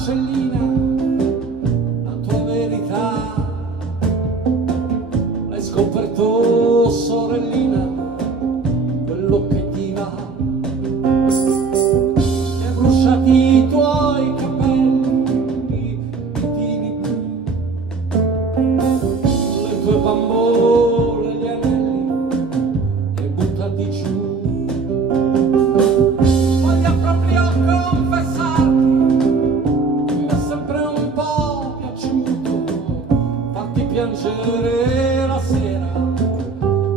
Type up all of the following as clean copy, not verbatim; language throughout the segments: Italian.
cancellina, la tua verità l'hai scoperto, sorellina, quello che ti va. E bruciati i tuoi capelli, i blu, le tue bambole, gli anelli, e buttati giù. Voglio proprio confessarti che mi è sempre un po' piaciuto farti piangere la sera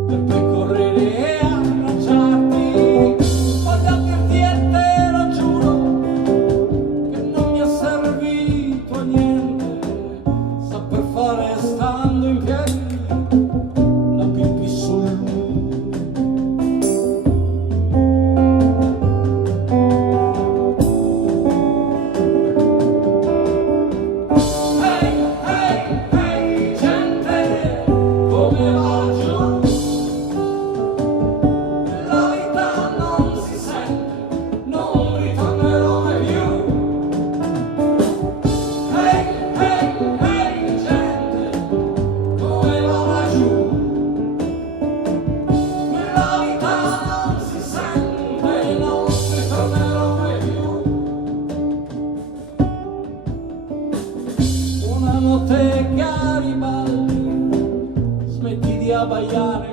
per poi correre e abbracciarti. Voglio dirti, e te lo giuro, che non mi è servito a niente saper fare stando in piedi la pipì sul Ehi, ehi, ehi, gente, come va giù? La vita non si sente, non ritornerò mai più. Ehi, ehi, ehi, gente, come va giù? La vita non si sente, non ritornerò mai più. Buonanotte Garibaldi, smetti di abbaiare,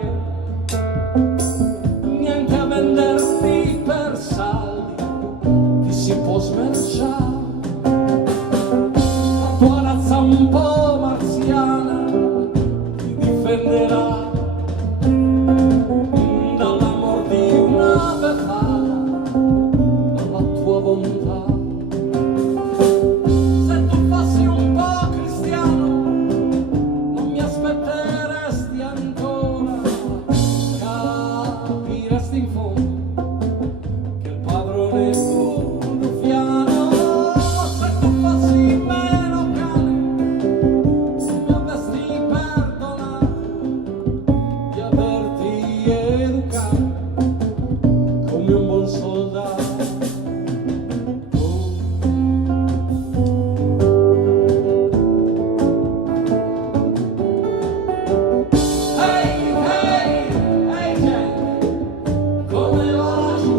niente a venderti per saldi, ti si può smerciare. La tua razza un po' marziana ti difenderà dall'amor di una befana, dalla tua bontà. Se tu fossi un po' cristiano, non mi aspetteresti ancora, capiresti in fondo che il padrone è un ruffiano. Se tu fossi meno cane, mi avresti perdonato di averti educato come un buon soldato. Ehi, ehi, ehi, gente, come va giù?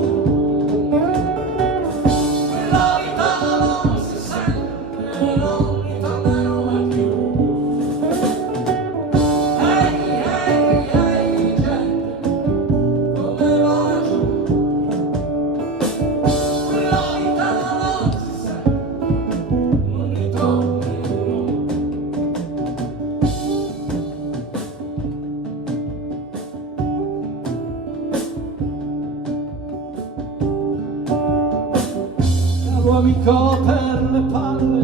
La vita non si sente, non ritornerò mai più. Ehi, ehi, ehi, gente, come va giù? La vita non si sente, non ritornerò. Caro amico per le palle,